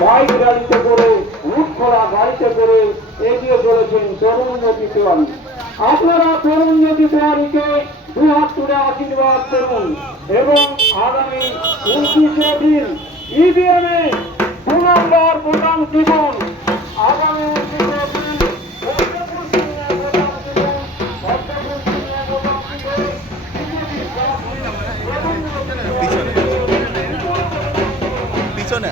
Bike গাড়িতে করে রুটখোলা গাড়িতে করে এগিয়ে চলেছেন তরুণজ্যোতি তেওয়ারি। আপনারা তরুণজ্যোতি তেওয়ারিকে দুহাত তুলে আশীর্বাদ করুন এবং আগামী 29শে এপ্রিল ইভিএমে 2 নম্বর বোতাম টিপুন। আগামী 29শে এপ্রিল পিছনে